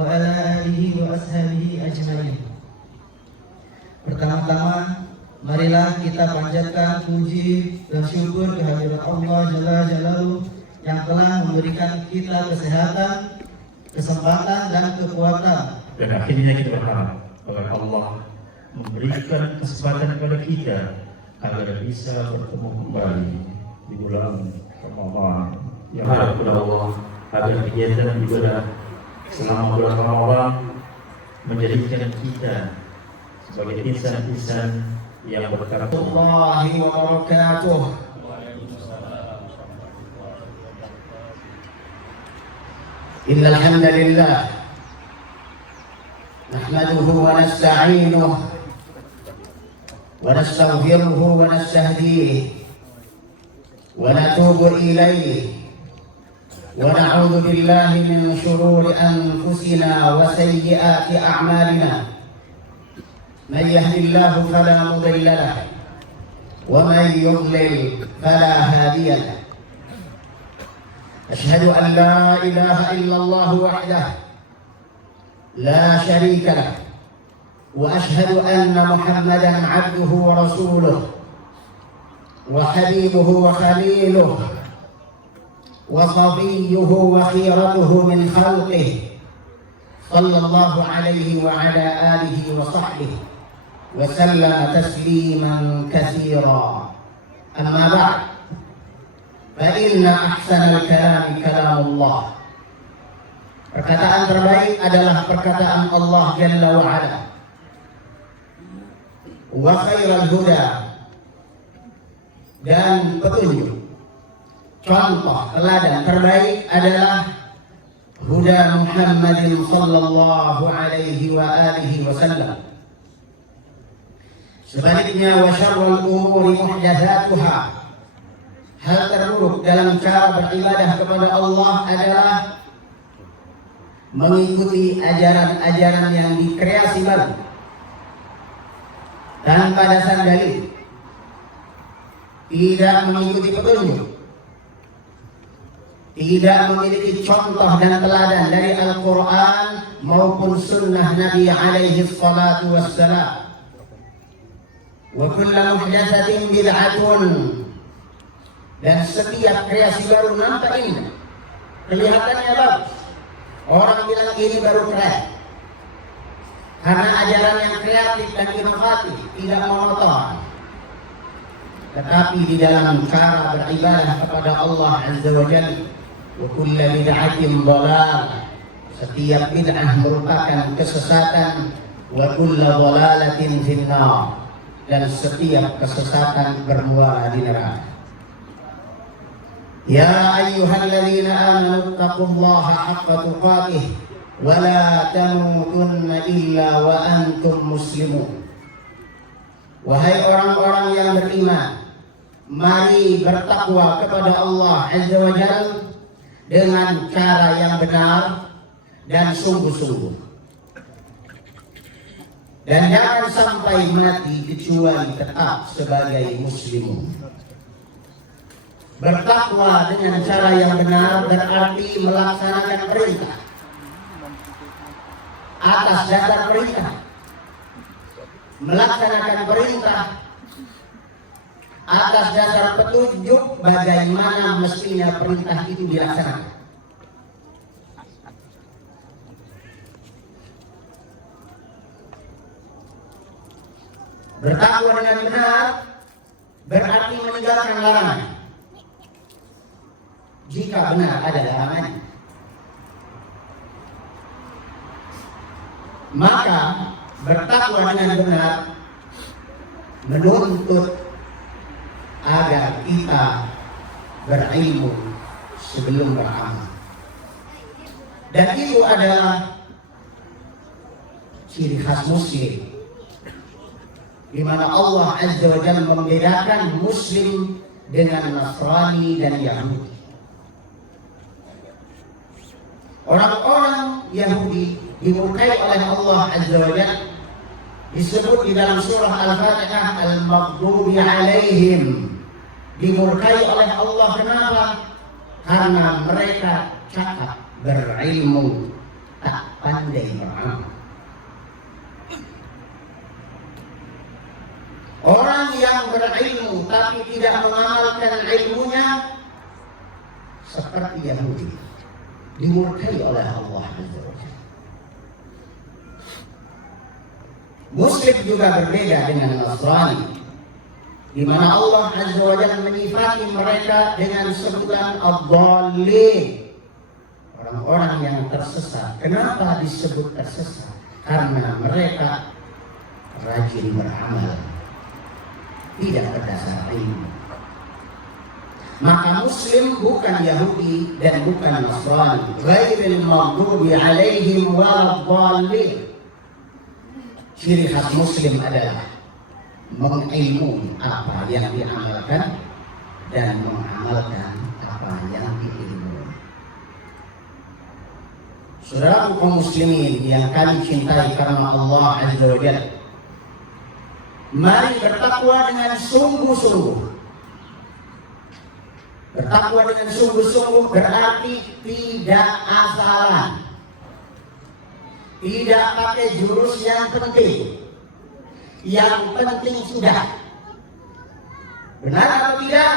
وعلى آله وأصحابه أجمعين. Pertama-tama, marilah kita panjatkan puji dan syukur kehadirat Allah Jalla Jalaluhu yang telah memberikan kita kesehatan, kesempatan dan kekuatan. Dan akhirnya kita berharap agar Allah memberikan kesempatan kepada kita agar bisa bertemu kembali di bulan Ramadan. Yang harap kepada Allah agar kegiatan ibadah selama bulan Ramadan menjadikan kita sebagai insan-insan yang berkarakter. Warahmatullahi wabarakatuh. Innal hamdalillah nahmaduhu wa nasta'inuhu wa nastaghfiruhu wa nastahdihi wa natubu ilayhi wa na'udzu billahi min shururi anfusina wa sayyiati a'malina. من يهد الله فلا مضل له ومن يضلل فلا هادي له. أشهد أن لا إله إلا الله وحده لا شريك له وأشهد أن محمدا عبده ورسوله وحبيبه وخليله وصفيه وخيرته من خلقه صلى الله عليه وعلى آله وصحبه وسلم تسليما كثيرا. أما بعد فإن أحسن الكلام كلام الله. Perkataan terbaik adalah perkataan Allah Jalla wa Ala. Wa khairal huda, dan petunjuk, contoh teladan terbaik adalah huda Muhammadin sallallahu alaihi wa alihi wasallam. Sebaliknya, wa syarrul umuri muhdatsatuha, hal terburuk dalam cara beribadah kepada Allah adalah mengikuti ajaran-ajaran yang dikreasi baru tanpa dasar dalil, tidak mengikuti petunjuk, tidak memiliki contoh dan teladan dari Al-Quran maupun sunnah Nabi alaihi salatu wassalam. Wa kullu muhdatsatin bid'atun, dan setiap kreasi baru nampak indah, kelihatannya bagus, orang bilang ini baru keren karena ajaran yang kreatif dan inovatif, tidak monoton. Tetapi di dalam cara beribadah kepada Allah Azza wa Jalla, wa kullu bid'atin dhalalah, setiap bid'ah merupakan kesesatan, wa kullu dhalalatin finnar, dan setiap kesesatan bermuara di neraka. Ya ayyuhalladzina amanu taqullaha haqqa tuqatih wa la tamutunna illa wa antum muslimun. Wahai orang-orang yang beriman, mari bertakwa kepada Allah Azza wa Jalla dengan cara yang benar dan sungguh-sungguh. Dan jangan sampai mati kecuali tetap sebagai muslimun. Bertakwa dengan cara yang benar berarti melaksanakan perintah atas dasar perintah, melaksanakan perintah atas dasar petunjuk bagaimana mestinya perintah itu dilaksanakan. Bertakwa dengan benar berarti meninggalkan larangan jika benar ada larangan. Maka bertakwa dengan benar menuntut agar kita berilmu sebelum beramal. Dan itu adalah ciri khas muslim, di mana Allah Azza wa Jalla membedakan Muslim dengan Nasrani dan Yahudi. Orang-orang Yahudi dimurkai oleh Allah Azza wa Jalla, disebut di dalam surah Al-Fatihah Al-Maghdubi alaihim, dimurkai oleh Allah. Kenapa? Karena mereka cakap berilmu tak pandai beramal. Orang yang berilmu tapi tidak mengamalkan ilmunya seperti Yahudi, dimurkai oleh Allah Azza wa Jalla. Muslim juga berbeda dengan Nasrani, di mana Allah Azza wa Jalla menyifati mereka dengan sebutan ad-dallin, orang-orang yang tersesat. Kenapa disebut tersesat? Karena mereka rajin beramal, tidak berdasar ilmu. Maka Muslim bukan Yahudi dan bukan Nasrani. Ghairil maghdubi alaihim waladdallin. Ciri khas Muslim adalah mengilmui apa yang diamalkan dan mengamalkan apa yang diilmui. Saudara kaum muslimin yang kami cintai karena Allah Azza wa Jalla, mari bertakwa dengan sungguh-sungguh. Bertakwa dengan sungguh-sungguh berarti tidak asalan, tidak pakai jurus yang penting. Yang penting sudah. Benar atau tidak?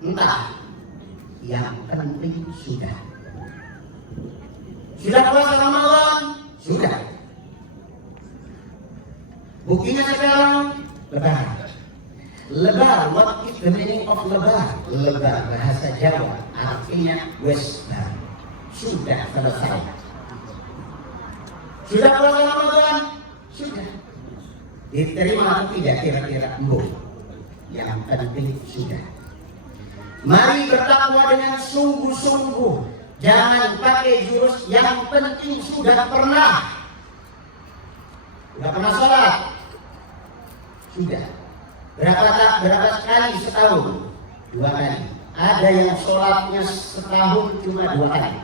Entah. Yang penting sudah. Sudah puasa Ramadan? Sudah. Buktinya sekarang Lebaran. Lebar, what is the meaning of lebar? Lebar bahasa Jawa artinya western. Sudah selesai. Sudah puasa Ramadan? Sudah. Diterima atau tidak kira-kira? Belum. Yang penting sudah. Mari bertakwa dengan sungguh-sungguh. Jangan pakai jurus yang penting sudah pernah. Sudah pernah sholat? Sudah. Berapa kali setahun? 2 kali. Ada yang sholatnya setahun cuma 2 kali.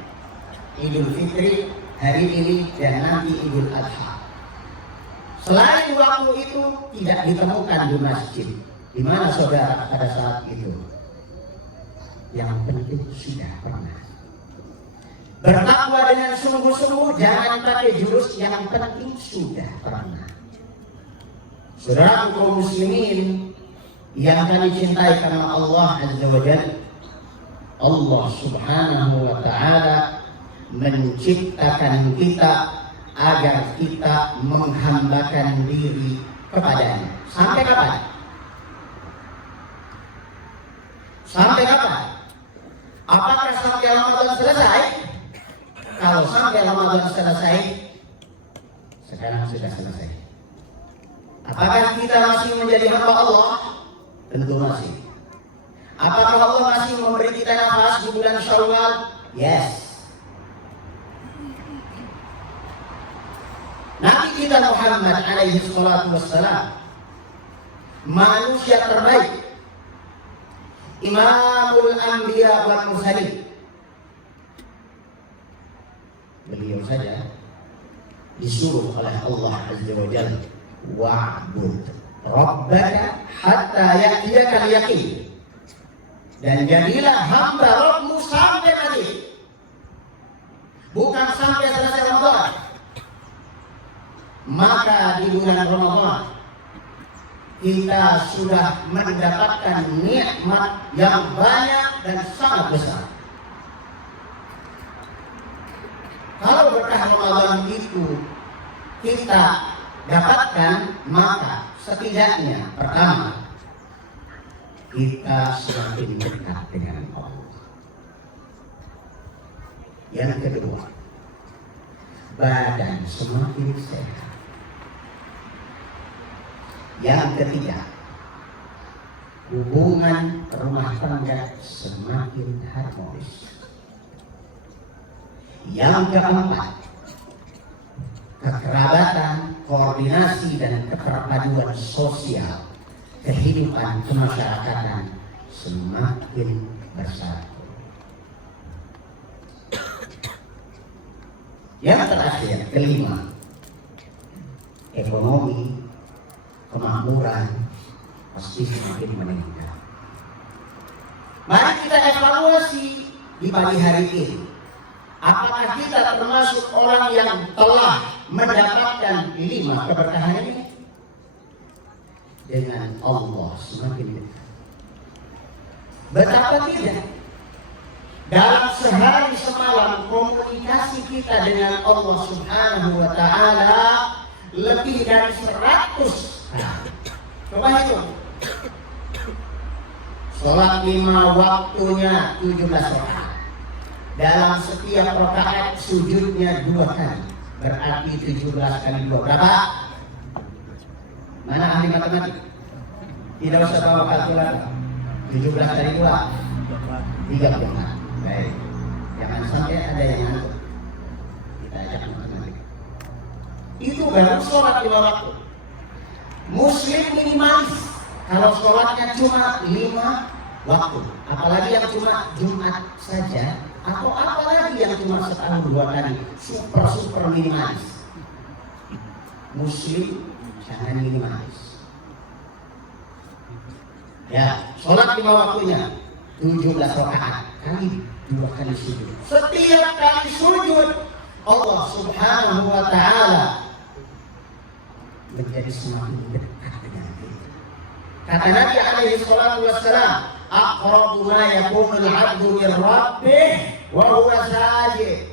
Idul Fitri, hari ini, dan nanti Idul Adha. Selain waktu itu tidak ditemukan di masjid. Di mana saudara pada saat itu? Yang penting sudah pernah. Bertakwa dengan sungguh-sungguh, jangan pakai jurus yang penting sudah pernah. Saudara kaum muslimin yang kami cintai karena Allah Azza wa Jalla, Allah Subhanahu wa Ta'ala menciptakan kita agar kita menghambakan diri kepadanya. Sampai kapan? Sampai kapan? Apakah sampai Ramadan selesai? Kalau sampai Ramadan selesai, sekarang sudah selesai. Apakah kita masih menjadi hamba Allah? Tentu masih. Apakah Allah masih memberi kita nafas di bulan Syawal? Yes. Nabi kita Muhammad alaihi salatu wassalam, manusia terbaik, Imamul Anbiya wal Mursalin. Beliau saja disuruh oleh Allah Azza wa Jalla, wa'bud rabbaka hatta ya'tiyakal yaqin. Dan jadilah hamba Rabbmu sampai mati. Bukan sampai selesai Ramadan. Maka di bulan Ramadan kita sudah mendapatkan nikmat yang banyak dan sangat besar. Kalau berkah Ramadan itu kita dapatkan, maka setidaknya pertama kita semakin dekat dengan Allah. Yang kedua, badan semakin sehat. Yang ketiga, hubungan rumah tangga semakin harmonis. Yang keempat, kekerabatan, koordinasi, dan keterpaduan sosial kehidupan kemasyarakatan semakin bersatu. Yang terakhir, kelima, ekonomi, kemakmuran pasti semakin meningkat. Mari kita evaluasi di pagi hari ini. Apakah kita termasuk orang yang telah mendapatkan 5 keberkahan ini? Dengan Allah semakin dekat. Betapa tidak? Dalam sehari semalam komunikasi kita dengan Allah Subhanahu wa Ta'ala lebih dari 100. Coba hitung. Sholat 5 waktunya 17 rakaat. Dalam setiap rakaat sujudnya 2 kali. Berarti 17 kali 2 berapa? Mana ahli matematik? Tidak usah bawa kalkulator. 17 kali 2 34. Baik. Jangan sampai ada yang ngantuk. Kita ajak matematik. Itu baru sholat 5 waktu. Muslim minimalis. Kalau sholatnya cuma 5 waktu, apalagi yang cuma Jumat saja, atau apalagi yang cuma setahun 2 kali, super minimalis. Muslim jangan minimalis. Ya, sholat 5 waktunya 17 rakaat kali 2 kali sujud. Setiap kali sujud Allah Subhanahu wa Ta'ala menjadi semakin dekat dengan kita. Kata Nabi alaihi salatu wassalam, aqrabu ma yakunul 'abdu min rabbih wa huwa sajid.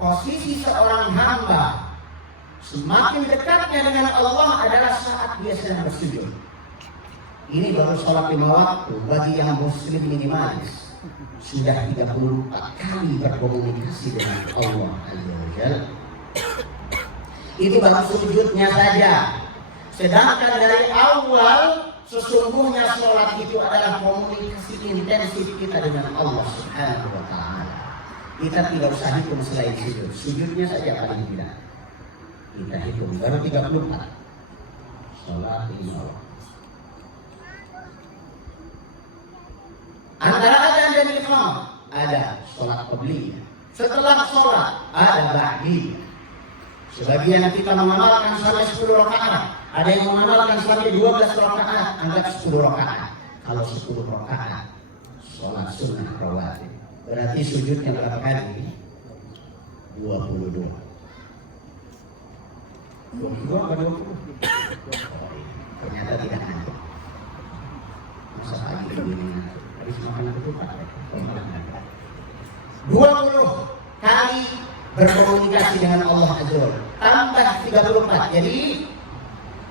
Posisi seorang hamba semakin dekatnya dengan Allah adalah saat dia sedang bersujud. Ini baru sholat 5 waktu. Bagi yang muslim minimalis sudah 34 kali berkomunikasi dengan Allah Azza wa Jalla. Itu baru sujudnya saja. Sedangkan dari awal sesungguhnya sholat itu adalah komunikasi intensif kita dengan Allah Subhanahu wa Ta'ala. Kita tidak usah hitung selain sujud. Sujudnya saja paling tidak kita hitung. Baru 34 sholat 5 waktu. Antara adzan dan iqamah ada sholat qabliyah. Setelah sholat ada ba'diyah. Sebagian kita mengamalkan sampai 10 rakaat. Ada yang mengamalkan sampai 12 rakaat. Anggap 10 rakaat. Kalau 10 rakaat sholat sunnah rawatib, berarti sujudnya berapa kali? 22. 22 apa 20? Ternyata tidak ngantuk. Masa pagi begini habis makan ketupat. 20 kali berkomunikasi dengan Allah Azza wa Jalla. Tambah 34 jadi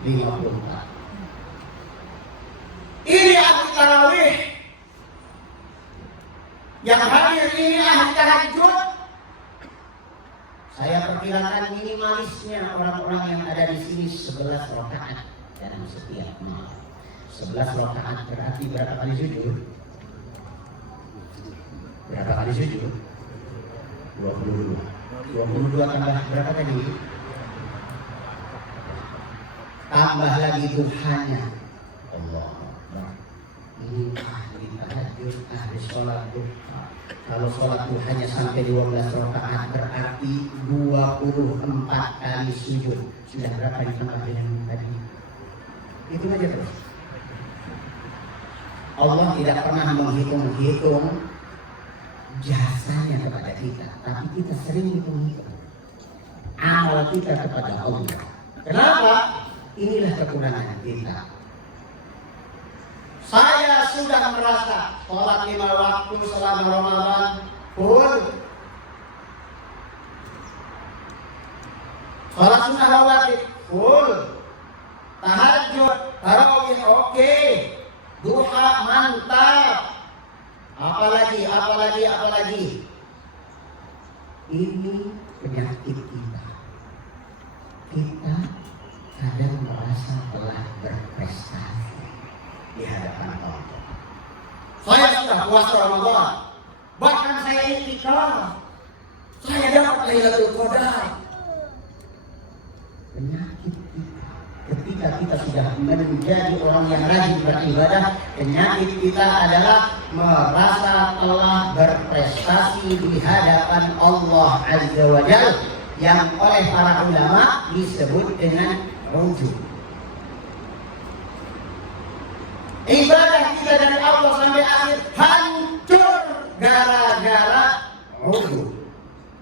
54. Ini ahli tarawih. Yang hadir ini ahli tahajud. Saya perkirakan minimalisnya orang-orang yang ada di sini 11 rakaat dalam setiap malam. 11 rakaat berarti berapa kali sujud? Berapa kali sujud? 22. 22 tambah berapa tadi? Tambah lagi duhanya. Allah Akbar. Ini ahli tahajud, ahli sholat duha. Kalau sholat duhanya sampai 12 rakaat berarti 24 kali sujud. Sudah berapa ditambah dengan tadi? Itu aja terus. Allah tidak pernah menghitung-hitung jasanya kepada kita, tapi kita sering hitung-hitung amal kita kepada Allah. Kenapa? Inilah kekurangan kita. Saya sudah merasa sholat 5 waktu selama Ramadan full. Sholat sunnah rawatib full. Tahajud, tarawih oke. Duha mantap. Apalagi. Ini penyakit kita. Kita kadang merasa telah berprestasi di hadapan Allah. Saya sudah puasa Ramadan, bahkan saya iktikaf. Saya dapat Lailatul Qadar. Penyakit kita, ketika kita sudah menjadi orang yang rajin beribadah, penyakit kita adalah merasa telah berprestasi di hadapan Allah Azza wa Jalla, yang oleh para ulama disebut dengan ujub. Ibadah kita dari Allah sampai akhir hancur gara-gara ujub.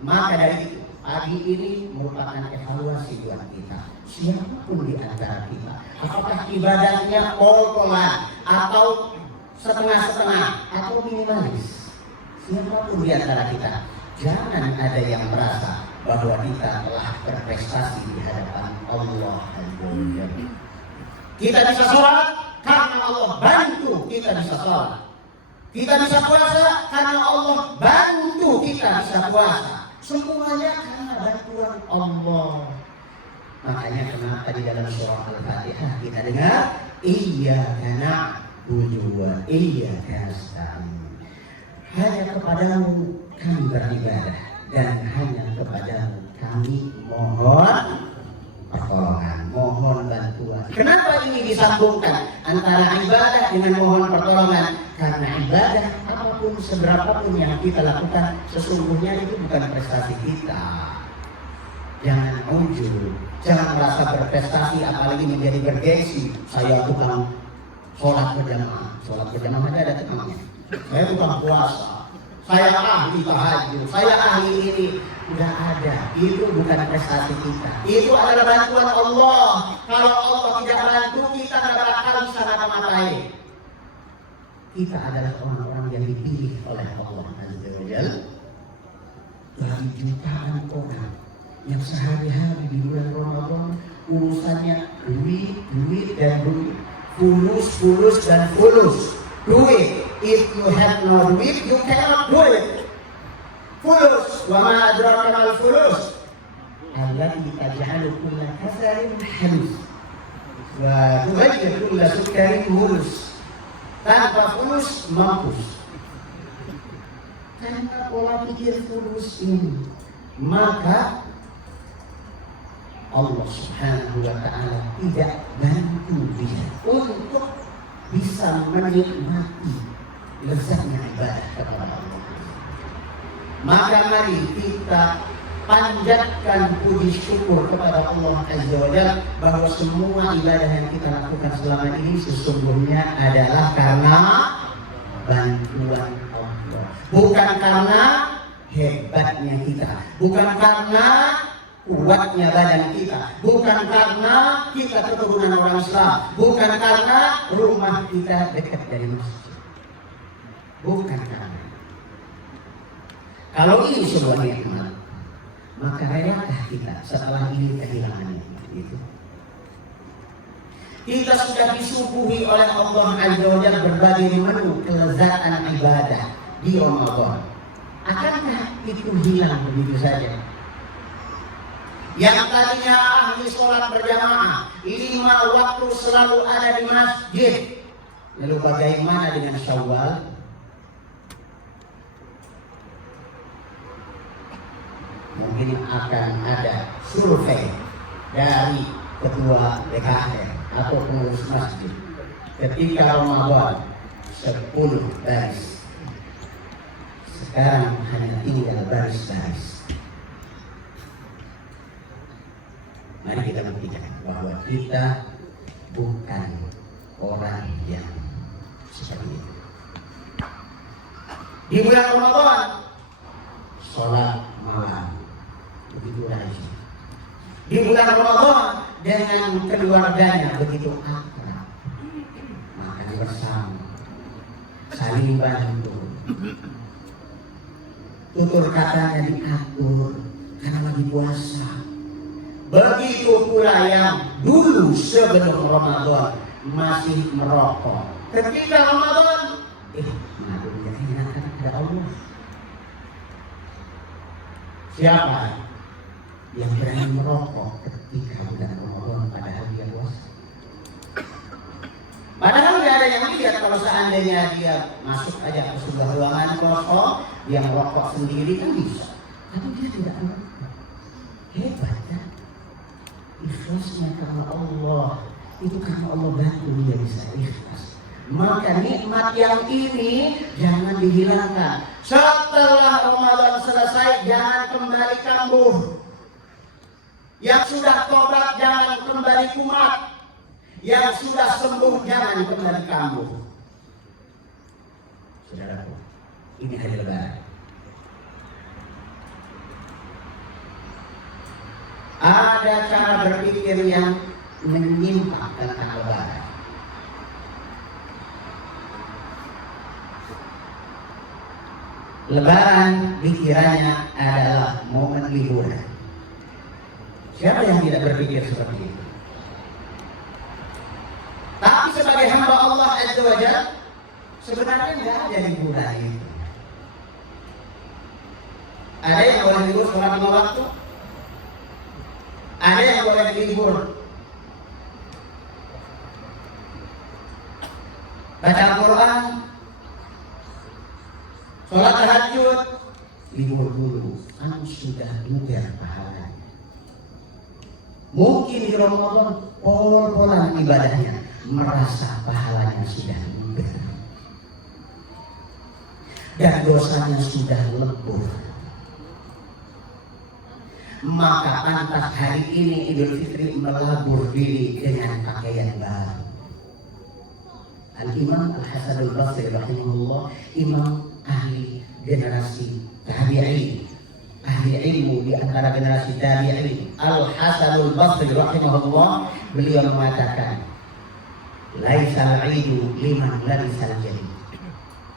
Maka dari itu, pagi ini merupakan evaluasi buat kita. Siapapun di antara kita, apakah ibadahnya pol-polan atau setengah-setengah atau minimalis, siapapun di antara kita, jangan ada yang merasa bahwa kita telah berprestasi di hadapan Allah. Kita bisa sholat karena Allah bantu kita bisa sholat. Kita bisa puasa karena Allah bantu kita bisa puasa. Semuanya karena bantuan Allah. Makanya kenapa di dalam surah Al-Fatihah kita dengar iyyaka na'budu wa iyyaka nasta'in. Hanya kepadamu kami beribadah dan hanya kepadamu kami mohon pertolongan, mohon bantuan. Kenapa ini disambungkan antara ibadah dengan mohon pertolongan? Karena ibadah apapun seberapapun yang kita lakukan sesungguhnya itu bukan prestasi kita. Jangan ujub, jangan merasa berprestasi apalagi menjadi bergengsi. Saya tukang sholat berjamaah aja ada temannya. Saya tukang puasa, saya ahli tahajud, saya ahli ini. Udah ada, itu bukan prestasi kita. Itu adalah bantuan Allah. Kalau Allah tidak bantu kita tidak bakal bisa ngapa-ngapain. Kita adalah orang-orang yang dipilih oleh Allah Azza wa Jalla dari jutaan orang yang sehari-hari di bulan Ramadan urusannya duit dan duit, fulus dan fulus. Duit, if you have no duit, you cannot do it. Fulus, wa ma adraka mal fulus. Allati taj'alu kulla kasarin halus wa tughayyiru kulla sukarin mulus. Tanpa fulus mampus. Karena pola pikir fulus ini, maka Allah Subhanahu wa ta'ala tidak bantu dia untuk bisa menikmati lezatnya ibadah kepada Allah. Maka mari kita panjatkan puji syukur kepada Allah Azza wa Jalla bahwa semua ibadah yang kita lakukan selama ini sesungguhnya adalah karena bantuan Allah. Bukan karena hebatnya kita, bukan karena kuatnya badan kita, bukan karena kita keturunan orang Islam, bukan karena rumah kita dekat dari masjid. Bukan karena. Kalau ini sebuah nikmat, maka relakah kita setelah ini kehilangan itu? Kita sudah disuguhi oleh Allah Azza wa Jalla berbagai menu kelezatan ibadah di Ramadan. Akankah itu hilang begitu saja? Yang tadinya ahli sholat berjamaah 5 waktu selalu ada di masjid, lalu bagaimana dengan Syawal? Mungkin akan ada survei dari ketua DKR atau pengurus masjid ketika Ramadan 10 baris, sekarang hanya tinggal baris-baris. Mari kita buktikan bahwa kita bukan orang yang seperti itu. Di bulan Ramadan sholat malam begitu rajin. Di bulan Ramadan dengan keluarganya begitu akrab, makan bersama, saling bantu, tutur katanya diatur karena lagi puasa. Begitu pula yang dulu sebelum Ramadan masih merokok. Ketika Ramadan, madu ya ada Allah. Siapa yang berani merokok ketika bulan Ramadan padahal dia puasa? Padahal tidak ada yang lihat kalau seandainya dia masuk aja ke sebuah ruangan kosong, dia merokok sendiri kan bisa. Tapi dia tidak merokok. Hebat kan? Ikhlasnya karena Allah. Itu karena Allah bantu dia bisa ikhlas. Maka nikmat yang ini jangan dihilangkan. Setelah Ramadan selesai jangan kembali kambuh. Yang sudah tobat jangan kembali kumat. Yang sudah sembuh jangan kembali kambuh. Saudaraku, ini hari Lebaran. Ada cara berpikir yang menyimpang tentang lebaran. Lebaran dikiranya adalah momen liburan. Siapa yang tidak berpikir seperti itu? Tapi sebagai hamba Allah Azza wa Jalla, sebenarnya nggak ada liburan itu. Ada yang boleh libur sholat 5 waktu, ada yang boleh libur baca Al-Quran, sholat tahajud, libur dulu, kan sudah luber pahalanya. Mungkin di Ramadan pol-polan ibadahnya, merasa pahalanya sudah luber dan dosanya sudah lebur. Maka pantas hari ini Idul Fitri melabur diri dengan pakaian baru. Al-Imam Al-Hasan Al-Basri rahimahullah, imam ahli generasi tabi'in, ahli ilmu di antara generasi tabi'in, Al-Hasan Al-Basri rahimahullah, beliau mengatakan, laisal 'idu liman labisal jadid,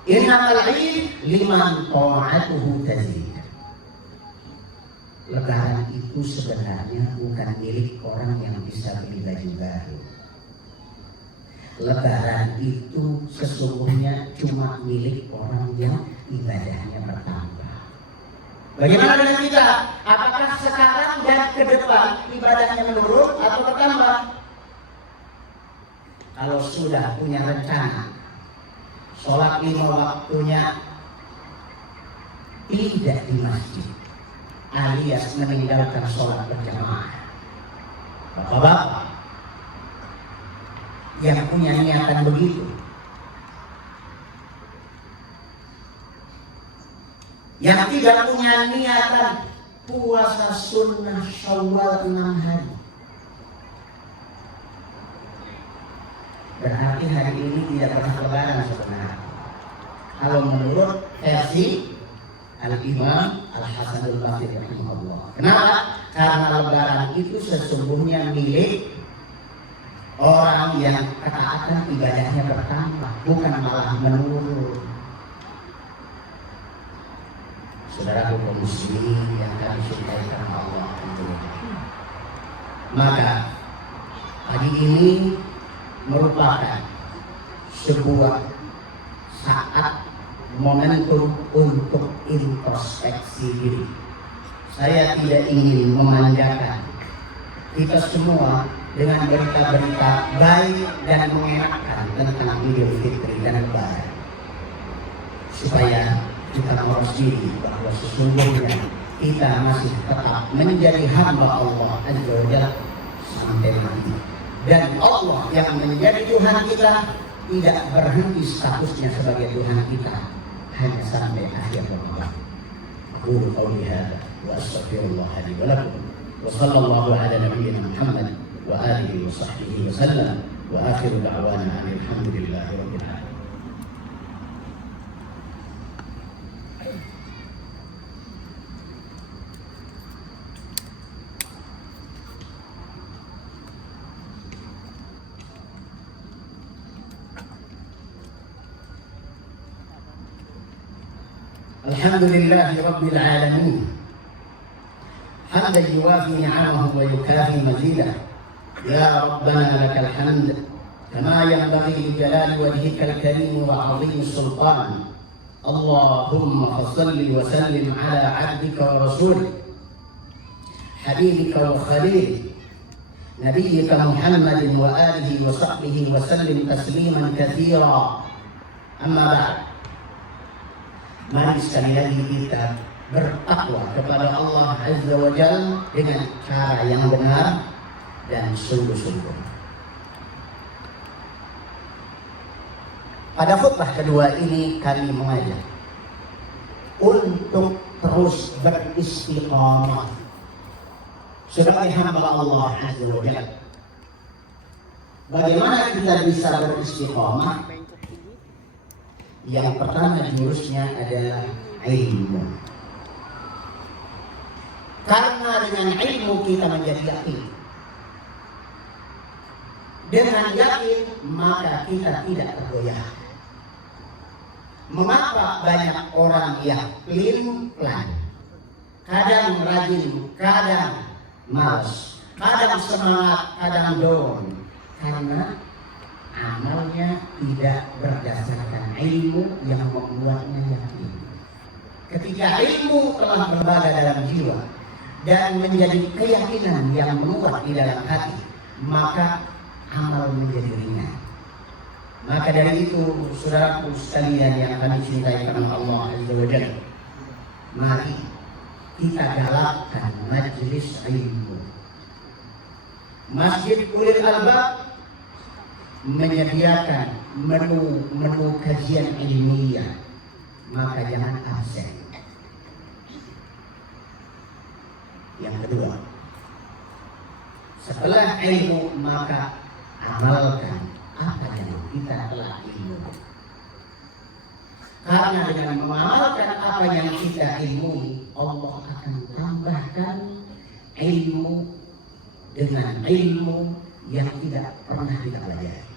innamal 'id liman ta'atuhu tazid. Lebaran itu sebenarnya bukan milik orang yang bisa beli baju baru. Lebaran itu sesungguhnya cuma milik orang yang ibadahnya bertambah. Bagaimana dengan kita? Apakah sekarang dan ke depan ibadahnya menurun atau bertambah? Kalau sudah punya rencana sholat 5 waktunya tidak di masjid, alias meninggalkan sholat berjamaah, bapak-bapak yang punya niatan begitu, yang tidak punya niatan puasa sunnah Syawal 6 hari, berarti hari ini tidak pernah lebaran sebenarnya. Kalau menurut versi Al-Imam Al-Hasan Al-Basri rahimahullah. Kenapa? Karena lebaran itu sesungguhnya milik orang yang ketaatan ibadahnya bertambah, bukan malah menurun. Saudara kaum muslimin yang kami cintai karena Allah, maka pagi ini merupakan sebuah saat momentum untuk introspeksi diri. Saya tidak ingin memanjakan kita semua dengan berita-berita baik dan mengenakan tentang Idul Fitri dan Lebaran, supaya kita harus diri bahwa sesungguhnya kita masih tetap menjadi hamba Allah Azza wa Jalla sampai mati, dan Allah yang menjadi Tuhan kita tidak berhenti statusnya sebagai Tuhan kita hanya sampai akhir Ramadan. Aku qauli hadza wa astaghfirullah li wa lakum wa sallallahu ala nabiyyina Muhammad wa alihi wa sahbihi wa sallam wa akhiru da'wana alhamdulillahi rabbil alamin. الحمد لله رب العالمين حمدا يوافي نعمه ويكافي مزيده. يا ربنا لك الحمد كما ينبغي لجلال وجهك الكريم وعظيم السلطان. اللهم فصل وسلم على عبدك ورسولك حبيبك وخليلك نبيك محمد وآله وصحبه وسلم تسليما كثيرا. أما بعد, mari sekali lagi kita bertakwa kepada Allah Azza wa Jalla dengan cara yang benar dan sungguh-sungguh. Pada khutbah kedua ini kami mengajak untuk terus beristiqamah sebagai hamba Allah Azza wa Jalla. Bagaimana kita bisa beristiqamah? Yang pertama jurusnya adalah ilmu. Karena dengan ilmu kita menjadi yakin. Dengan yakin maka kita tidak tergoyah. Mengapa banyak orang yang pelin-pelan, kadang rajin, kadang malas, kadang semangat, kadang down? Karena amalnya tidak berdasarkan ilmu yang membuatnya yakin. Ketika ilmu telah berada dalam jiwa dan menjadi keyakinan yang menguat di dalam hati, maka amal menjadi ringan. Maka dari itu, saudaraku sekalian yang kami cintai karena Allah Azza wa Jalla, mari kita galakkan majelis ilmu. Masjid Ulil Albab menyediakan menu kajian ilmiah, maka jangan absen. Yang kedua, setelah ilmu maka amalkan apa yang kita telah ilmu. Karena dengan mengamalkan apa yang kita ilmui, Allah akan tambahkan ilmu dengan ilmu yang tidak pernah kita pelajari.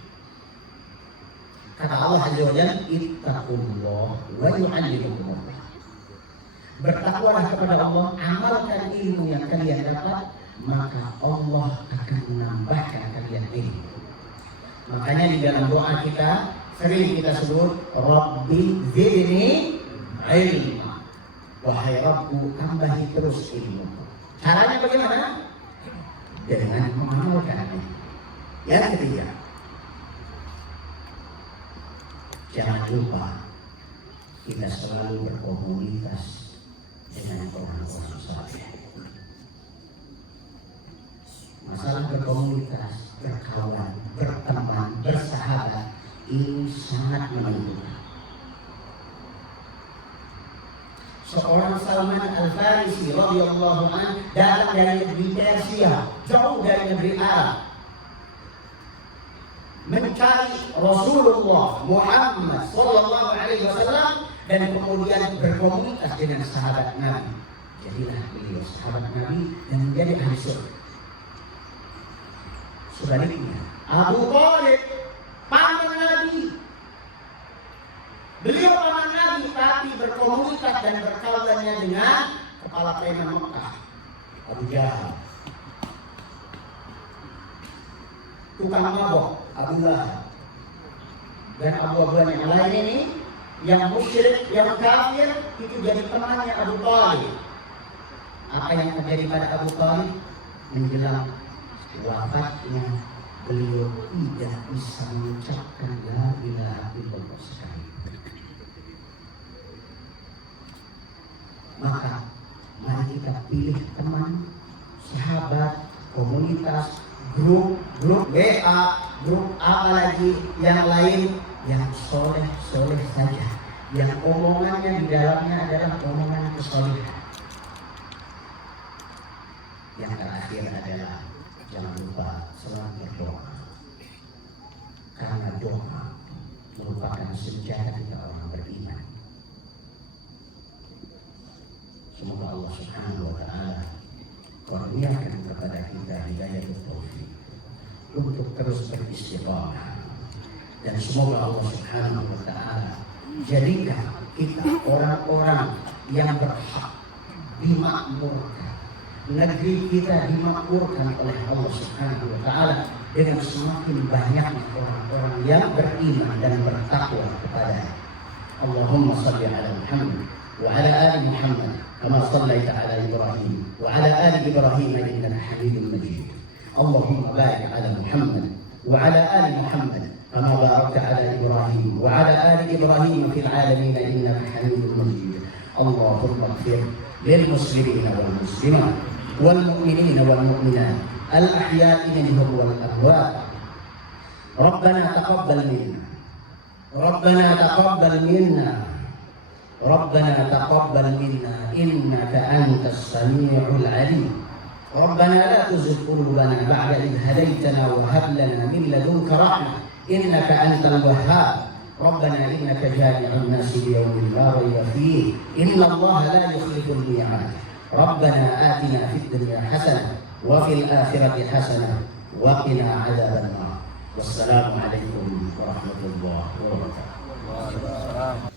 Kata Allah Azza wa Jalla, ittaqullah wa yu'allimukumullah. Bertakwalah kepada Allah, amalkan ilmu yang kalian dapat, maka Allah akan menambahkan kalian ilmu. Makanya di dalam doa kita sering kita sebut Rabbi zidni ilma. Wahai Rabbu, tambahi terus ilmu. Caranya bagaimana? Dengan mengamalkan ilmu. Yang ketiga, jangan lupa kita selalu berkomunitas dengan orang-orang saleh. Masalah berkomunitas, berkawan, berteman, bersahabat ini sangat menentukan. Seorang Salman Al-Farisi radhiyallahu anhu datang dari negeri Persia, jauh dari negeri Arab, mencari Rasulullah Muhammad sallallahu alaihi wasallam dan kemudian berkomunitas dengan sahabat Nabi. Jadilah beliau sahabat Nabi dan menjadi ahli surga. Sebaliknya, Abu Thalib paman Nabi. Beliau paman Nabi tapi berkomunitas dan berkawannya dengan kepala preman Mekah, Abu Jahal. Tukang mabok, Abu Lahab. Dan abu-abuan yang lain ini, yang musyrik, yang kafir, itu jadi temannya Abu Thalib. Apa yang terjadi pada Abu Thalib? Menjelang wafatnya, beliau tidak bisa mengucapkan la ilaha illallah sekali. Maka mari kita pilih teman, sahabat, komunitas, grup WA, grup apa lagi yang lain yang soleh saja, yang omongannya di dalamnya adalah omongan kesolehan. Yang terakhir adalah jangan lupa selalu berdoa, karena doa merupakan senjata kita orang beriman. Semoga Allah Subhanahu wa Ta'ala kurniakan kepada kita hidayah taufik untuk terus beristiqamah, dan semoga Allah Subhanahu wa Ta'ala jadikan kita orang-orang yang berhak dimakmurkan. Negeri kita dimakmurkan oleh Allah Subhanahu wa Ta'ala dengan semakin banyaknya orang-orang yang beriman dan bertakwa kepada Allahumma salli ala Muhammad wa ala ali Muhammad kama sallaita ala Ibrahim wa ala ali Ibrahim innaka Hamidum Majid. Allahumma barik ala Muhammad wa ala ali Muhammad kama barakta ala Ibrahim wa ala ali Ibrahim fil alamin innaka Hamidum Majid. Allahumma ighfir lil muslimina wal muslimat والمؤمنين والمؤمنات الأحياء منهم والأموات. ربنا تقبل منا ربنا تقبل منا ربنا تقبل منا إنك أنت السميع العليم. ربنا لا تزغ قلوبنا بعد إذ هديتنا وهب لنا من لدنك رحمة إنك أنت الوهاب. ربنا إنك جامع الناس ليوم لا ريب فيه إن الله لا يخلف الميعاد. Rabbana atina fid dunya hasanah wa fil akhirati hasanah wa qina adzabannar. Wassalamualaikum warahmatullahi wabarakatuh.